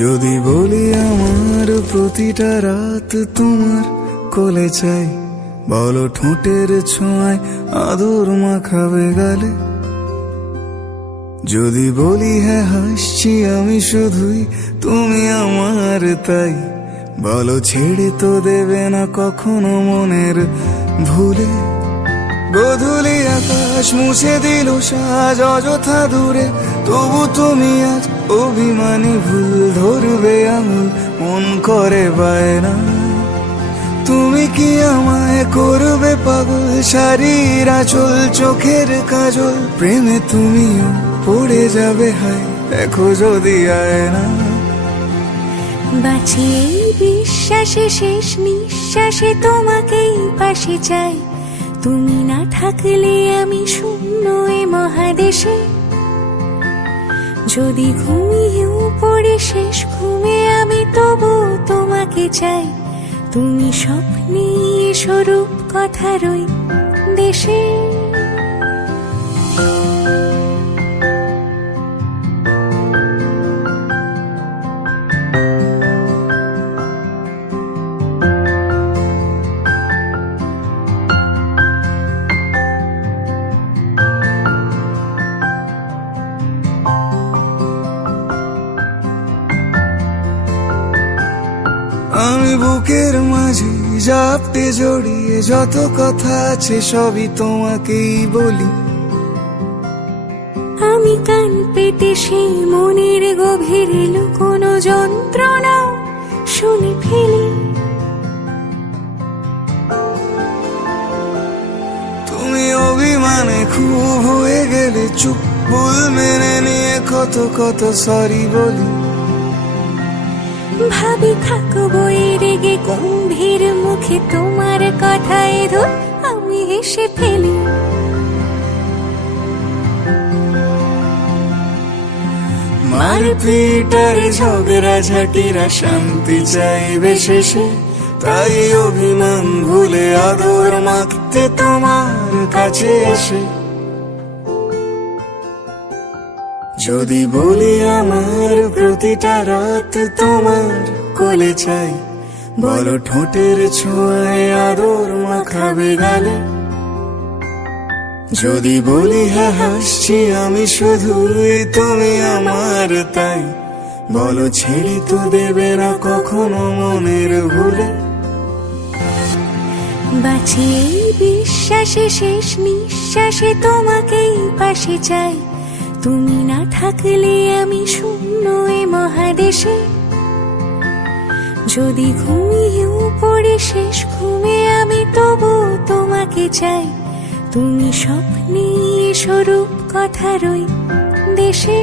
যদি বলি আমার প্রতিটা রাত তোমার কোলে চাই, বলো ঠোঁটের ছোঁয়ায় আদর মাখাবে গালে। যদি বলি হ্যাঁ হাসছি আমি শুধুই, তুমি আমার তাই, বলো ছেড়ে তো দেবে না কখনো মনের ভুলে। গোধূলি আকাশ মুছে দিল সাজ অযথা দূরে, তবু তুমি আজ অভিমানী ভুল ধরবে আঙুল, মন করে বায়না। তুমি কি আমায় করবে পাগল, শাড়ির আঁচল চোখের কাজল, প্রেমে তুমিও পড়ে যাবে হায় দেখো যদি আয়না। বাঁচি এই বিশ্বাসে শেষ নিঃশ্বাসে তোমাকেই পাশে চাই, তুমি না থাকলে আমি শূন্য এ মহাদেশে। যদি ঘুমিয়েও পড়ে শেষ ঘুমে আমি তবু তোমাকে চাই, তুমি স্বপ্নে স্বরূপ কথার ওই দেশে। আমি বুকের মাঝে জাপটে জড়িয়ে যত কথা আছে সবই তোমাকেই বলি। আমি কান পেতে সেই মনের গভীরে লুকোনো যন্ত্রণা শুনে ফেলি। তুমি অভিমানে খুব হয়ে গেলে চুপ, ভুল মেনে নিয়ে কত কত সরি বলি। ভাবি থাকবো এ রেগে গম্ভীর মুখে তোমার কথায় ধর আমি হেসে ফেলি। মারপিট আর ঝগড়া ঝাঁটিরা শান্তি চাইবে শেষে, তাই অভিমান ভুলে আদর মাখতে তোমার কাছে এসে। যদি বলি আমার প্রতিটা রাত তোমার কোলে চাই, বলো ঠোঁটের ছোঁয়ায় আদর মাখাবে গালে। যদি বলি হ্যাঁ হাসছি আমি শুধুই, তুমি আমার তাই, বলো ছেড়ে তো দেবে না কখনো মনের ভুলে। বাঁচি এই বিশ্বাসে শেষ নিঃশ্বাসে তোমাকেই পাশে চাই, তুমি না থাকলে আমি শূন্য এ মহাদেশে। যদি ঘুমিয়েও পড়ে শেষ ঘুমে আমি তবু তোমাকে চাই, তুমি স্বপ্নে স্বরূপ কথার ওই দেশে।